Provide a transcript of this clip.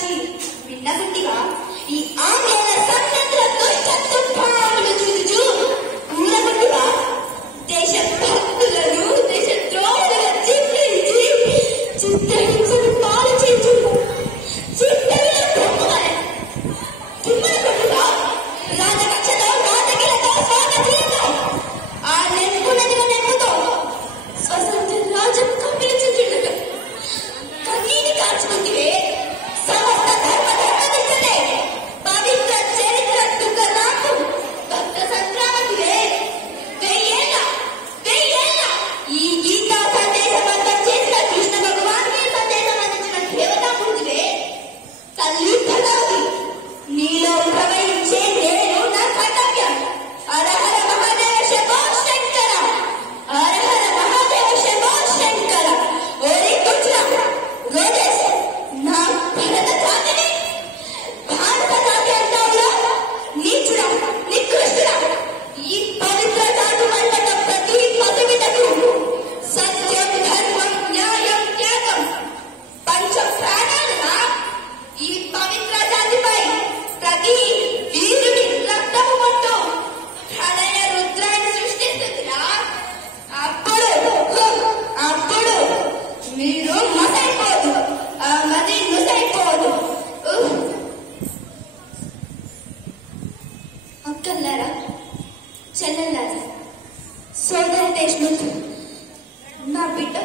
కాచి విన్నగుంటిగా ఈ ఆంగ్లేయ సన్నద్ధ దుష్ట తుఫానులు చూచు ఊరగుంటిగా దేశ భక్తులను దేశ ద్రోహులుగా చిత్రించి చిత్రహింసను పాలు చేయించు చిత్తవిలో బ్రహ్మవలె తుమ్మలగుంటిగా రాజకక్షలో రాజకీలతో స్వాగతంతో ఆ నెప్పునదిన నెప్పుతో స్వతంత్ర రాజ్యం కప్పిలిచుచుండగా కన్నీని కాచుకుంటే సమస్త ధర్మదిద్దలే పవిత్ర చరిత్ర దుఃఖనాకు భక్త సంక్రాంతివే వెయ్యేళ్ళ ఈ గీతా సందేశం అర్థం చేసిన కృష్ణ భగవానుని సందేశం అందించిన దేవతామూర్తివే తల్లి భగవతి నీలో ప్రవహించే నేను నా కర్తవ్యం హరహర మహాదేవ శంభో శంకర హరహర మహాదేవ శంభో శంకర ఓరి గుజరాత్ గోదేశ్ నా భరత జాతిని భారత జాతి అంటావులా నీచుడా నికృష్టుడా ఈ పవిత్ర జాతి మండట ప్రతి పసిబిడ్డకు సత్యం ధర్మం న్యాయం త్యాగం పంచ ప్రాణాలుగా ఈ పవిత్ర జాతిపై ప్రతి వీరుడి రక్తము పట్టు ప్రళయ రుద్రాన్ని సృష్టిస్తుందిరా అప్పుడు మీరు మసైపోదు ఆ మది నుసైపోదు అక్కల్లారా చెల్లెల్లారా సోదర దేశముఖ్ నా బిడ్డ